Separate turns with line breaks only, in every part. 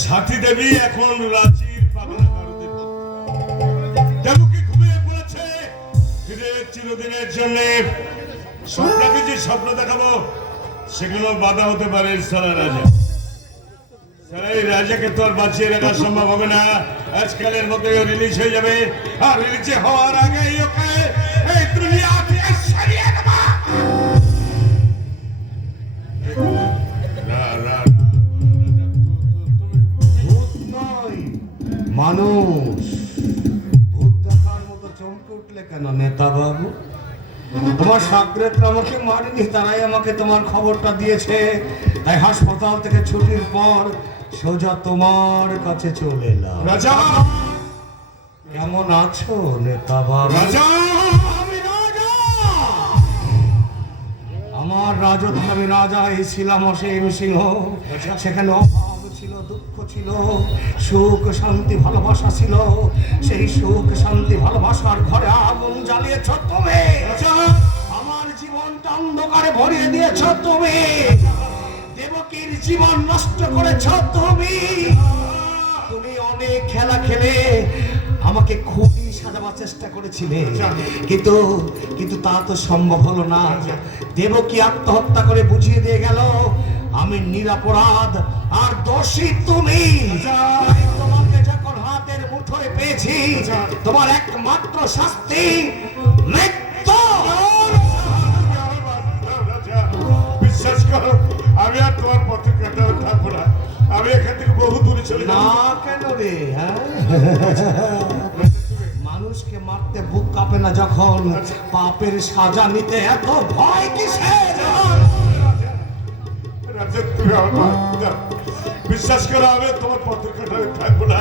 সাথী দেবী এখন রাঁচির পাগলা গারদে দেবকে ঘুমিয়ে পড়েছে। ফিরে চিরদিনের জন্য স্বপ্নকে যে স্বপ্ন দেখাবো সেগুলো বাধা হতে পারে সারা রাজা এই রাজাকে তো আর বাঁচিয়ে রাখা সম্ভব হবে না। আজকালের মতো রিলিজ হয়ে যাবে। আর রিলিজ হওয়ার আগে
মানুষ। ভূত দেখার মতো চমকে উঠলে কেন নেতা বাবু তোমার সাকরেতরা আমাকে মারেনি তারাই আমাকে তোমার খবরটা দিয়েছে। তাই হাসপাতাল থেকে ছুটির পর সোজা তোমার কাছে চলে এলাম।
রাজা!
কেমন আছো নেতা বাবু
রাজা!
আমি রাজা! আমার রাজত্বে আমি রাজা এই ছিলাম অসীম সিংহ। সেখানে ছিল। সুখ, শান্তি, ভালোবাসা ছিল। সেই সুখ, শান্তি, ভালোবাসার ঘরে আগুন জ্বালিয়েছ তুমি। আমার জীবনটা অন্ধকারে ভরিয়ে দিয়েছ তুমি। দেবকীর জীবন নষ্ট করেছ তুমি। তুমি অনেক খেলা খেলে আমাকে খুবই সাজাবার চেষ্টা করেছিলে। কিন্তু কিন্তু তা তো সম্ভব হলো না। দেবকী আত্মহত্যা করে বুঝিয়ে দিয়ে গেল। আমি নিরাপরাধ আর দোষী তুমি। তোমাকে যখন হাতের মুঠোয় পেয়েছি তোমার একমাত্র শাস্তি মৃত্যু।
বিশ্বাস করো আমি আর তোমার পথে কাটাতে থাকব না। আমি এখান থেকে বহু দূরে চলে
না কেন রে হ্যাঁ? মানুষকে মারতে বুক কাঁপে না যখন? পাপের সাজা নিতে এত ভয় কিসের?
বিশ্বাস করো আমি তোমার পত্রিকাটা থাকব না।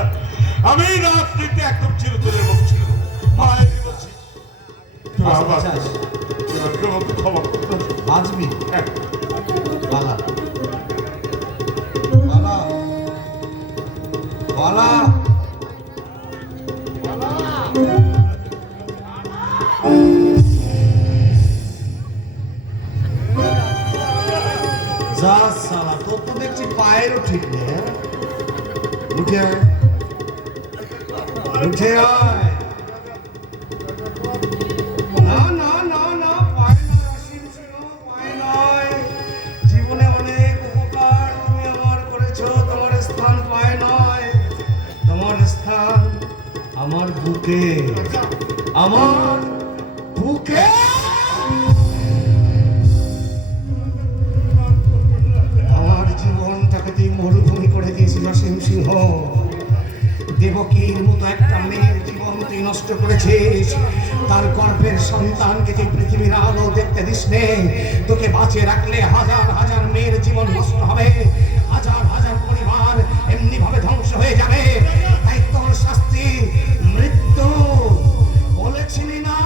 আমি রাজনীতি একদম চিরতরের মুখ ছিল। মায়ের বলছি।
বাঁচবি পায়েরও ঠিক নেই হ্যাঁ? দেবকীর মতো একটা মেয়ের জীবন তুই নষ্ট করেছিস। তার গর্ভের সন্তানকে তুই পৃথিবীর আলো দেখতে দিস নে তোকে বাঁচিয়ে রাখলে হাজার হাজার মেয়ের জীবন নষ্ট হবে। হাজার হাজার পরিবার এমনি ভাবে ধ্বংস হয়ে যাবে। তাই তোর শাস্তি মৃত্যু বলেছিলি না?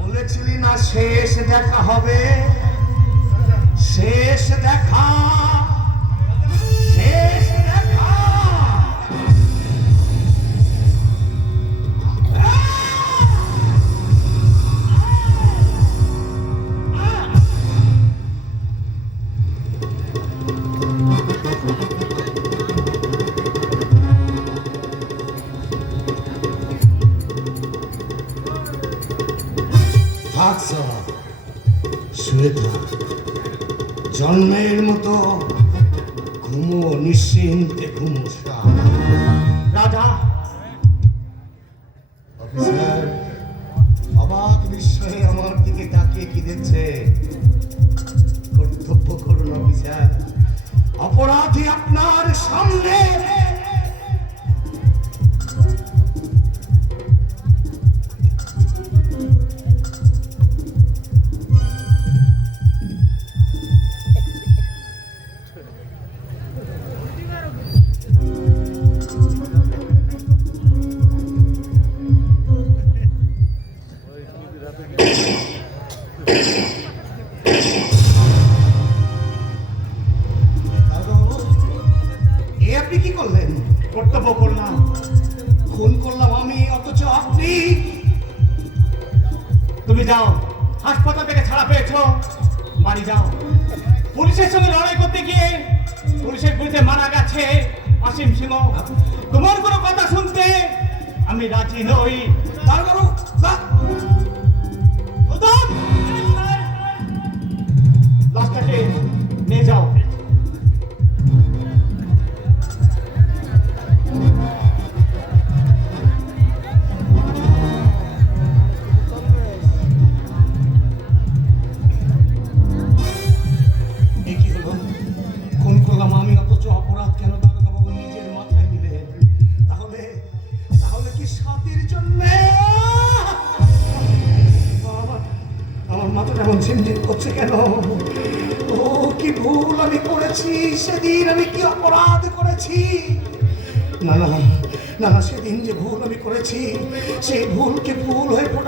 বলেছিলি না, শেষ দেখা হবে। শেষ দেখা জন্মের মতো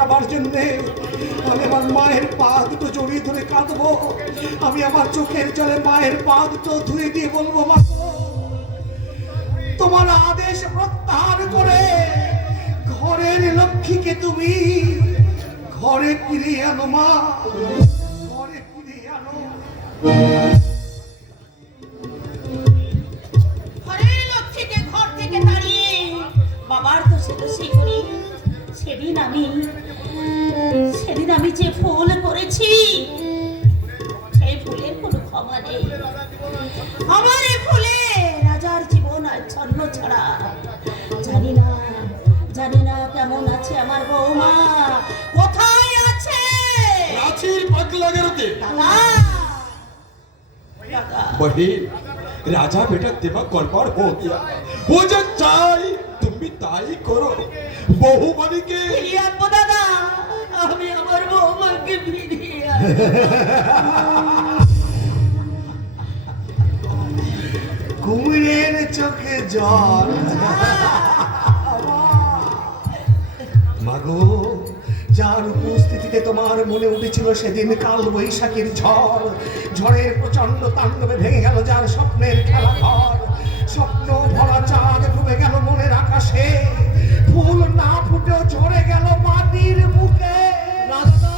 হয়ে জন্যে আমি আমার মায়ের পা দুটো জড়িয়ে ধরে কাঁদবো। আমি আমার চোখের জলে মায়ের পা দুটো ধুয়ে দিয়ে বলব, মা তোমার আদেশ প্রত্যাহার করে ঘরের লক্ষ্মীকে তুমি ঘরে ফিরিয়ে আনো, মা। ঘরে ফিরিয়ে আনো।
সেদিন আমি সেদিন আমি যে ভুল করেছি সেই ভুলের কোনো ক্ষমা নেই আমার এই ভুলে রাজার জীবন আর ছন্ন ছাড়া জানি না জানি না কেমন আছে আমার বৌমা কোথায় আছে
প্রাচীর পাগলা গেরোতে
দাদা দাদা
बहीन राजा बेटा तेरा कलपार हो गया हो जा चाय তুমি তাই করো।
বহুমণিকে মানে দাদা আমি আমার বৌমাকে
কুমিরের চোখে জল। মাগো যার উপস্থিতিতে তোমার মনে উঠেছিল সেদিন কাল বৈশাখীর ঝড় ঝড়ের প্রচণ্ড তাণ্ডবে ভেঙে গেল যার স্বপ্নের খেলা ঘর। স্বপ্ন ভরা চাঁদ ডুবে গেল মনের আকাশে। ফুল না ফুটেও ঝরে গেল মাটির বুকে। রাজা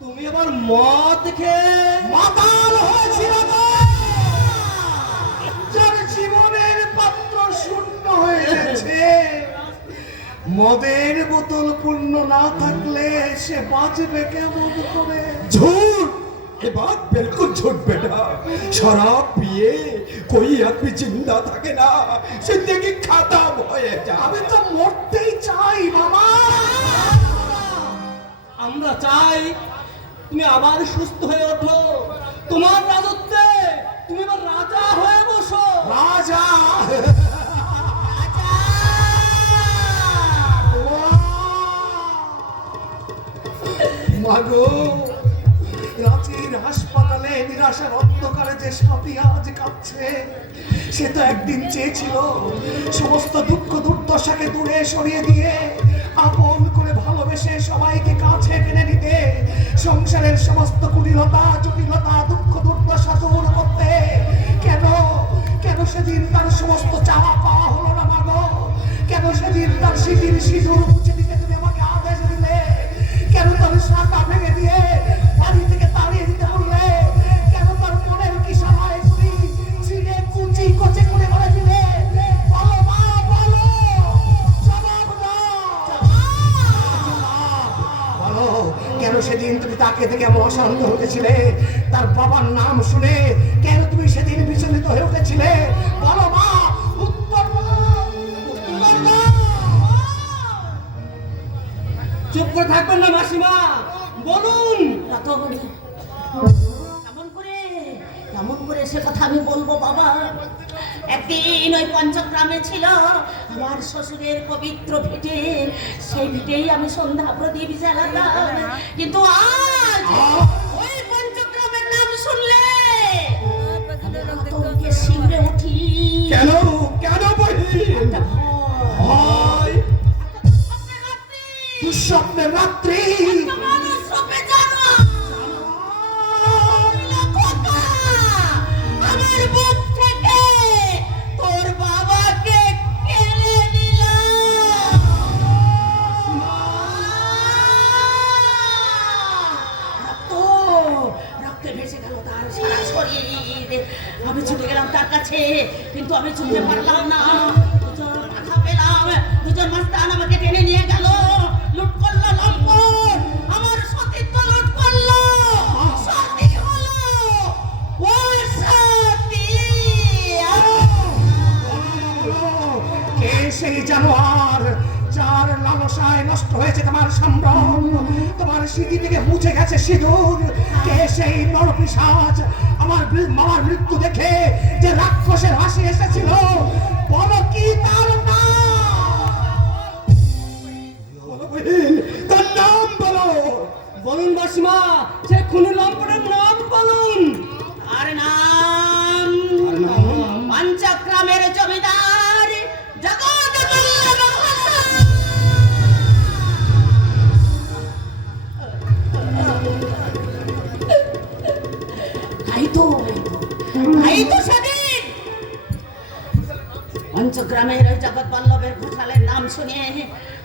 তুমি আবার মদ খেয়ে মাতাল হয়েছিল যার জীবনের পাত্র শূন্য হয়ে গেছে। মদের বোতল পূর্ণ না থাকলে সে বাঁচবে কেমন করে?
झूठ ये बात बिल्कुल झूठ बेटा शराब पिए कोई आदमी जिंदा থাকে না जिंदगी खत्म হয়ে যায়
আমি তো মরতেই চাই বাবা
আমরা চাই তুমি আবার সুস্থ হয়ে ওঠো তোমার রাজত্বে তুমি এবার রাজা হয়ে বসো
রাজা মাগো রাঁচির হাসপাতালে নিরাশার অন্ধকারে যে সাথী আজ কাঁদছে সে তো একদিন চেয়েছিল সমস্ত দুঃখ দুর্দশাকে দূরে সরিয়ে দিয়ে, আপন করে ভালোবেসে সবাইকে কাছে টেনে নিতে, সংসারের সমস্ত কুটিলতা, জটিলতা, দুঃখ দুর্দশা দূর করতে। কেন? কেন সেদিন তার সমস্ত চাওয়া পাওয়া হলো না মাগো? কেন সেদিন তার স্মৃতির সিঁদুর মুছে দিতে তুমি আমাকে আদেশ দিলে? কেন তার সাঁতা ভেঙে দিয়ে তাকে এমন অশান্ত হয়েছিলে তার বাবার নাম শুনে কেন তুমি সেদিন বিচলিত হয়ে উঠেছিলে? বলো মা।
চুপ করে থাকবেন না মাসিমা, বলুন।
কেমন করে? কেমন করে সে কথা আমি বলব বাবা? একদিন ওই পঞ্চগ্রামে ছিল আমার শ্বশুরের পবিত্র ভিটে। সেই ভিটেই আমি সন্ধ্যা প্রদীপ জ্বালাতাম। কিন্তু আজ ওই পঞ্চগ্রামের নাম শুনলে রতনকে শিউরে উঠি।
কেন? কেন
দুঃস্বপ্নের রাত্রি।
আমি চুমতে পারলাম না। টেনে নিয়ে গেল। লুট করল
কে সেই জানোয়ার যার লালসায় নষ্ট হয়েছে তোমার সম্ভ্রম? তোমার স্মৃতি থেকে মুছে গেছে সিঁদুর। কে সেই নরপিসাজ আমার মার মৃত্যু দেখে যে রাক্ষসের হাসি এসেছিল, বলো কি তার নাম?
বলো
বলুন মাসিমা, সে খুনি লম্পটের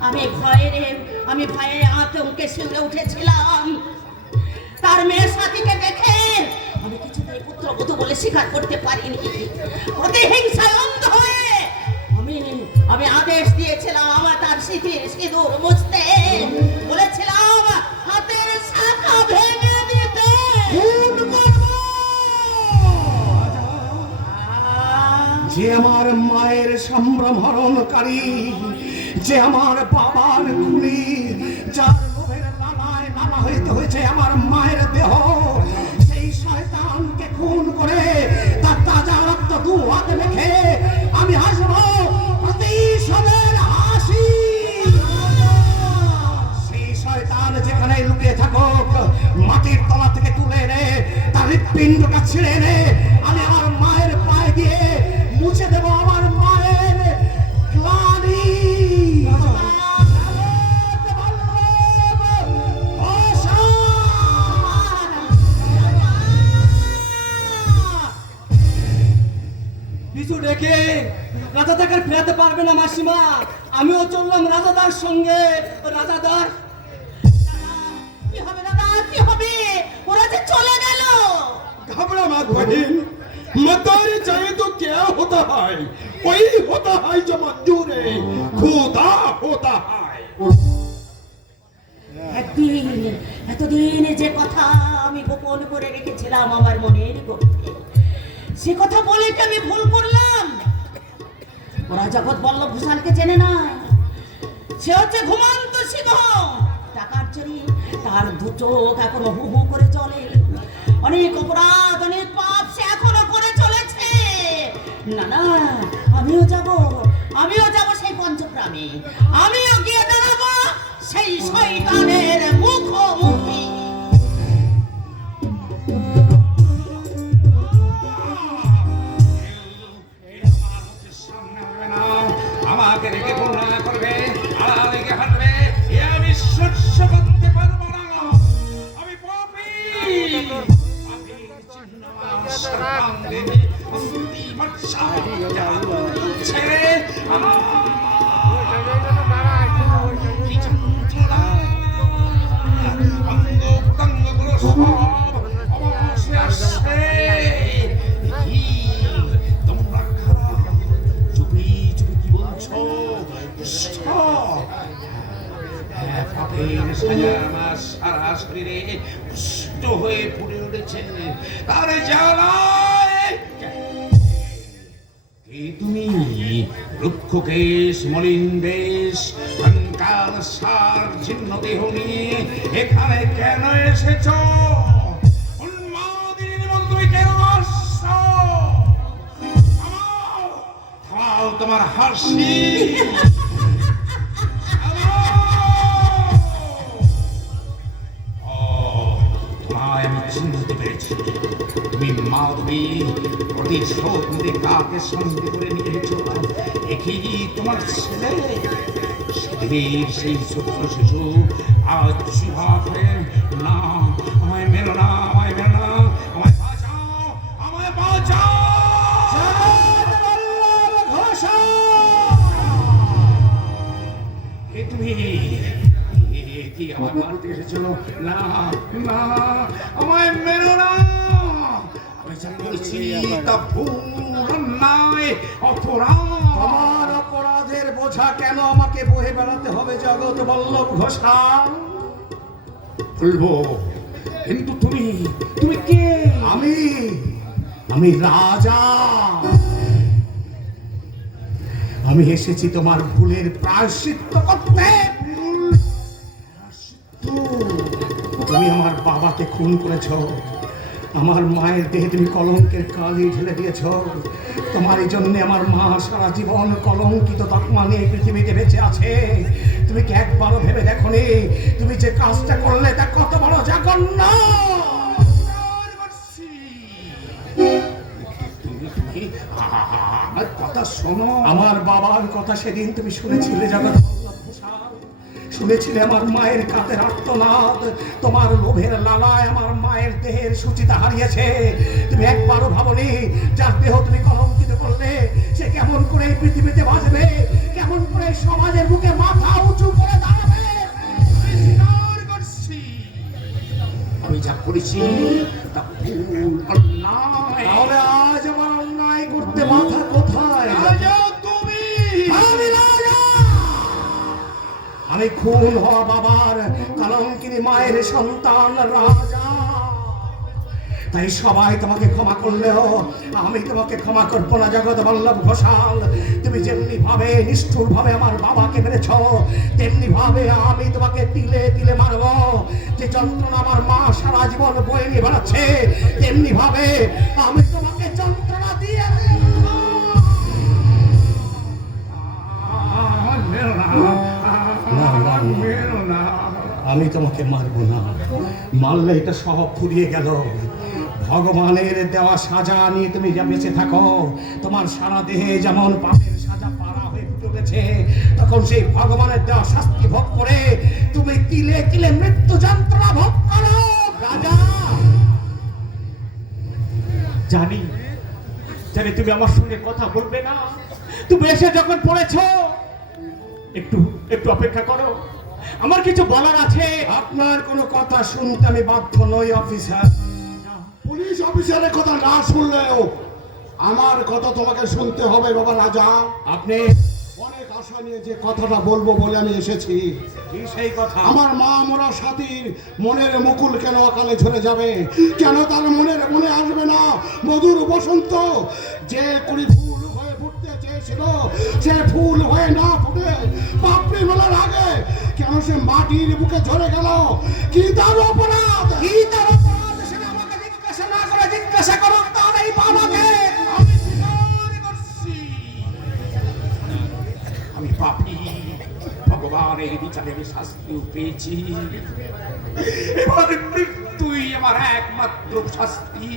আমি ভয়ে আমি ভয়ে আতঙ্কে শিউরে উঠেছিলাম। তার মেয়ের সাথীকে দেখে আমি কিছুতেই পুত্রবধূ বলে স্বীকার করতে পারিনি। প্রতিহিংসায় অন্ধ হয়ে আমি আমি আদেশ দিয়েছিলাম আমার তার স্মৃতির সিঁদুর মুছতে। বলেছিলাম, হাতের শাখা ভেঙে দিতে।
যে আমার মায়ের সম্ভ্রম হরণকারী যে আমার বাবার খুনি যার লোভের লালায় লালা হইতে হয়েছে আমার মায়ের দেহ, সেই শয়তানকে খুন করে তার তাজা রক্ত দু হাত মেখে আমি হাসবো প্রতিশোধের হাসি সেই শয়তান যেখানে লুকিয়ে থাকুক, মাটির তলা থেকে তুলে এনে তার হৃৎপিণ্ডটা ছিঁড়ে এনে
রাজা তাকে আর ফেরাতে পারবে না মাসিমা আমিও চললাম রাজাদার সঙ্গে রাজাদার
কি হবে দাদা কি হবে ওরা যে চলে গেল
घबरा मत बहन मतारी चाहे तो क्या होता है वही होता है जो मंजूर है खुदा होता है
একদিন এতদিন যে কথা আমি গোপন করে রেখেছিলাম আমার মনের গভীরে সে কথা বলে কি আমি ভুল করলাম ওরা জগৎ বল্লভ ভূষালকে চেনে না সে হচ্ছে ঘুমন্ত সিংহ। টাকার চুরি, তার দু চোখ এখনও হু হু করে চলে অনেক অপরাধ, অনেক পাপ সে এখনও করে চলেছে। না না, আমিও যাব আমিও যাব সেই পঞ্চগ্রামে। আমিও গিয়ে দাঁড়াবো সেই শয়তানের মুখোমুখি।
Oh. মলিন বেশ কঙ্কাল সার ছিন্ন দেহ নিয়ে এখানে কেন এসেছ? তোমার হাসি। আমি চিনতে পেরেছি। তুমি মাধবী প্রতিশোধ কাকে সঙ্গে করে নিয়েছ একই তোমার ছেলে? সেদিনের সেই ছোট্ট শিশু আজ বিবাহ করে, না, আমায় মেরো না, আমায় মেরো না, আমায় বাঁচাও আমায় বাঁচাও! তুমি কি আমার বাড়িতে এসেছ? না না, আমায় মেরো না। আমি জানব তা ভুল অন্যায় অপরাধ
বোঝা কেন আমাকে বহে বেড়াতে হবে, জগৎ বল্লভ
বলব, কিন্তু তুমি তুমি কে?
আমি আমি রাজা। আমি এসেছি তোমার ভুলের প্রায়শ্চিত্ত করতে। তুমি আমার বাবাকে খুন করেছ। আমার মায়ের দেহে তুমি কলঙ্কের কালি ঢেলে দিয়েছ তোমার এই জন্যে আমার মা সারা জীবন কলঙ্কিত তকমা নিয়ে পৃথিবীতে বেঁচে আছে তুমি কি একবারও ভেবে দেখো তুমি যে কাজটা করলে তা কত বড়
তুমি আমার কথা শোনো
আমার বাবার কথা সেদিন তুমি শুনেছিলে জগৎ শুনেছিলে আমার মায়ের কাতের আর্তনাদ। তোমার লোভের লালায় আমার মায়ের দেহের সূচিতা হারিয়েছে। তুমি একবারও ভাবনি যার দেহ তুমি কলঙ্কিত করলে সে কেমন করে এই পৃথিবীতে বাঁচবে? কেমন করে সমাজের বুকে মাথা উঁচু করে দাঁড়াবে?
আমি যা করেছি তা ভুল অন্যায়।
তাহলে আজ আমার অন্যায় করতে মাথা কোথায়? আমি খুন হওয়া বাবার কলঙ্কিনী মায়ের সন্তান, রাজা। তাই সবাই তোমাকে ক্ষমা করলেও আমি তোমাকে ক্ষমা করব না, জগৎ বল্লভ ঘোষাল। তুমি যেমনি ভাবে নিষ্ঠুর ভাবে আমার বাবাকে মেরেছ তেমনি ভাবে আমি তোমাকে তিলে তিলে মারবো। যে যন্ত্রণা আমার মা সারা জীবন বয়ে নিয়ে বেড়াচ্ছে তেমনি ভাবে আমি তোমাকে যন্ত্রণা দিয়ে। আমি তোমাকে মারবো না। মারলে এটা সব ফুরিয়ে গেল। ভগবানের দেওয়া সাজা নিয়ে তুমি যা বেঁচে থাকো, তোমার সারা দেহে যেমন পাপের সাজা পাড়া হয়ে ফুটে উঠেছে, তখন সেই ভগবানের দেওয়া শাস্তি ভোগ করে তুমি তিলে তিলে মৃত্যু যন্ত্রণা ভোগ করো, রাজা।
জানি জানি তুমি আমার সঙ্গে কথা বলবে না। তুমি এসে যখন পড়েছ একটু একটু অপেক্ষা করো। আমার কিছু বলার আছে।
আপনার কোনো কথা শুনতে আমি বাধ্য নই অফিসার।
পুলিশ অফিসারের কথা না শুনলেও আমার কথা তোমাকে শুনতে হবে বাবা রাজা।
আপনি
অনেক আশা নিয়ে যে কথাটা বলব বলে আমি এসেছি।
সেই কথা?
আমার মা মোরা সাথীর মনের মুকুল কেন অকালে ঝরে যাবে? কেন তার মনের মনে আসবে না? মধুর বসন্ত যে কুড়ি ফুল ফুটতে সে ফুল হয়ে না ফুটে, পাপড়ি মেলার আগে কেন সে মাটির বুকে ঝরে গেল? কি তার অপরাধ?
কি তার অপরাধ? সেটা আমাকে জিজ্ঞাসা না করে জিজ্ঞাসা করুন তাহলে এই বাবাকে
আমি আমি পেয়েছি। এবারে মৃত্যুই আমার একমাত্র শাস্তি।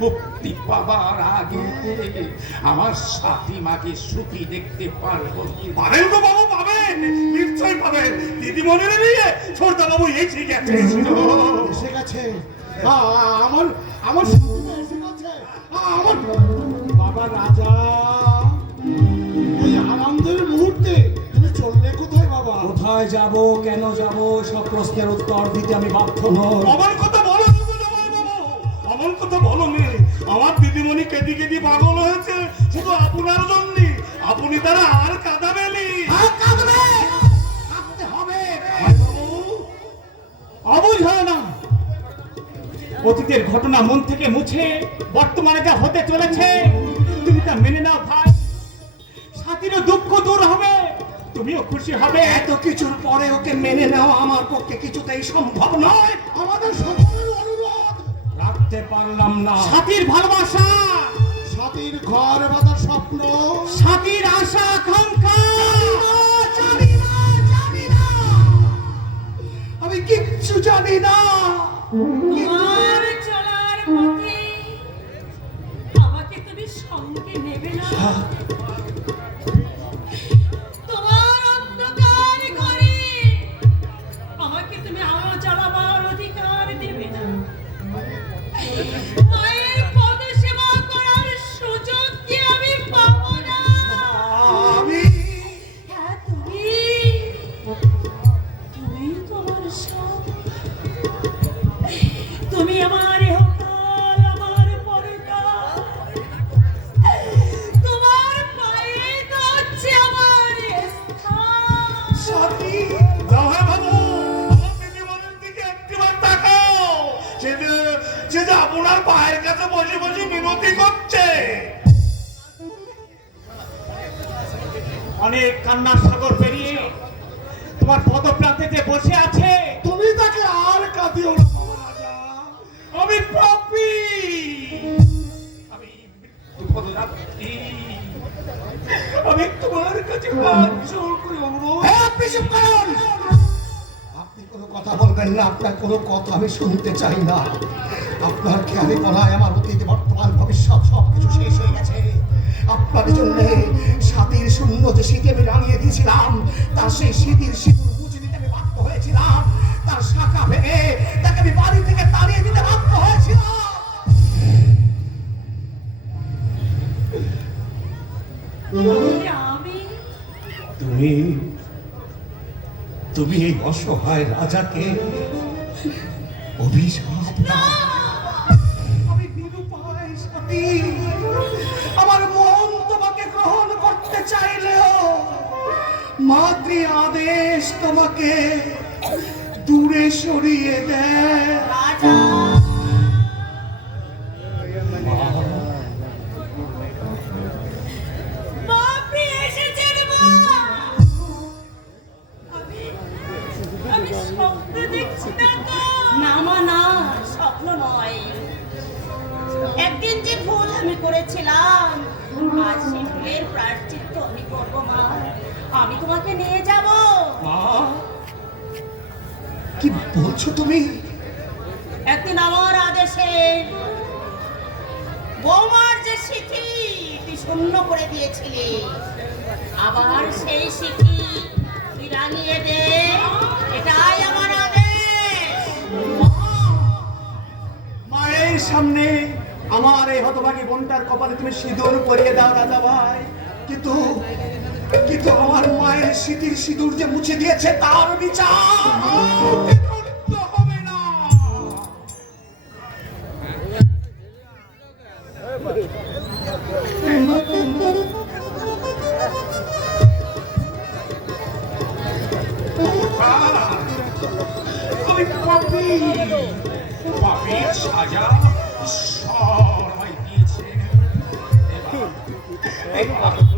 মুক্তি পাবার আগে আমার সাথী মাকে সুখী দেখতে পারব।
পাবেন তো বাবু পাবেন। নিশ্চয়ই পাবেন। দিদিমণির নিয়ে ছোটদা বাবু এই ঠিক আছে
এসে গেছে। আমার আমার এসে গেছে। আ, আমার বাবা রাজা। এই আনন্দের মুহূর্তে তুমি চললে কোথায় বাবা?
কোথায় যাব কেন যাব সব প্রশ্নের উত্তর দিতে আমি বাধ্য নই।
আমার কথা বলো নি গো জামাই কথা বলো নি। আমার দিদিমণি কেঁদে কেঁদে পাগল হয়েছে। শুধু আপনার জন্য। আপনি তারা আর কাঁদাবেনি
অতীতের ঘটনা মন থেকে মুছে বর্তমানে যা হতে চলেছে তুমি তা মেনে নাও ভাই। সাথীরও দুঃখ দূর হবে তুমিও খুশি হবে।
এত কিছুর পরে ওকে মেনে নেওয়া আমার পক্ষে কিছুতেই সম্ভব নয়।
আমাদের অনুরোধ
রাখতে পারলাম না।
সাথীর ভালোবাসা।
সাথীর ঘর বাঁধার স্বপ্ন।
সাথীর আশা আকাঙ্ক্ষা।
জানি না আমি কিচ্ছু জানি না।
আমার চলার পথে আমাকে তুমি সঙ্গে নেবে না।
অনেক কান্নার সাগর পেরিয়ে তোমার পদপ্রান্তে যে বসে আছে
তুমি তাকে আর কাঁদিও না
আমি পাপি। আমি আমি তোমার কাছে
আপনি কোনো কথা বলবেন না আপনার কোনো কথা আমি শুনতে চাই না। আপনার খেয়ালে বলায় আমার অতীত বর্তমান ভবিষ্যৎ সব কিছু শেষ হয়ে গেছে। আপনার জন্য সাতির শূন্য যে শীতে আমি রাঙিয়ে দিয়েছিলাম তার সেই শীতের সিঁদুর মুছে দিতে আমি বাধ্য হয়েছিলাম। তার শাখা ভেঙে তাকে আমি বাড়ি থেকে তাড়িয়ে দিতে বাধ্য হয়েছিলাম। তুমি তুমি এই অসহায় রাজাকে অভিশাপ দাও। আমি নিরুপায় সতী চাইলেও মাতৃ আদেশ তোমাকে দূরে সরিয়ে দেয়।
তোমাকে নিয়ে যাব।
মা কি বলছো তুমি?
একদিন আমার আদেশে বৌমার যে সিথি তুই শূন্য করে দিয়েছিলি। আবার সেই সিথি তুই রাঙিয়ে দে। এটাই আমার আদেশ।
মায়ের সামনে আমার এই হতভাগী বোনটার কপালে তুমি সিঁদুর পরিয়ে দাও রাজা ভাই কিন্তু কিন্তু আমার মায়ের স্মৃতির সিঁদুর যে মুছে দিয়েছে তার বিচার
দিয়েছে এবার-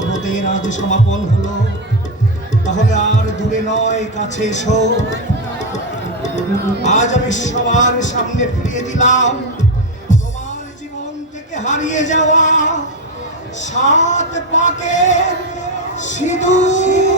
ব্রতের আজ সমাপন হলো। তাহলে আর দূরে নয়, কাছে এসো। আজ আমি সবার সামনে ফিরিয়ে দিলাম। তোমার জীবন থেকে হারিয়ে যাওয়া সাত পাকে সিঁদুর।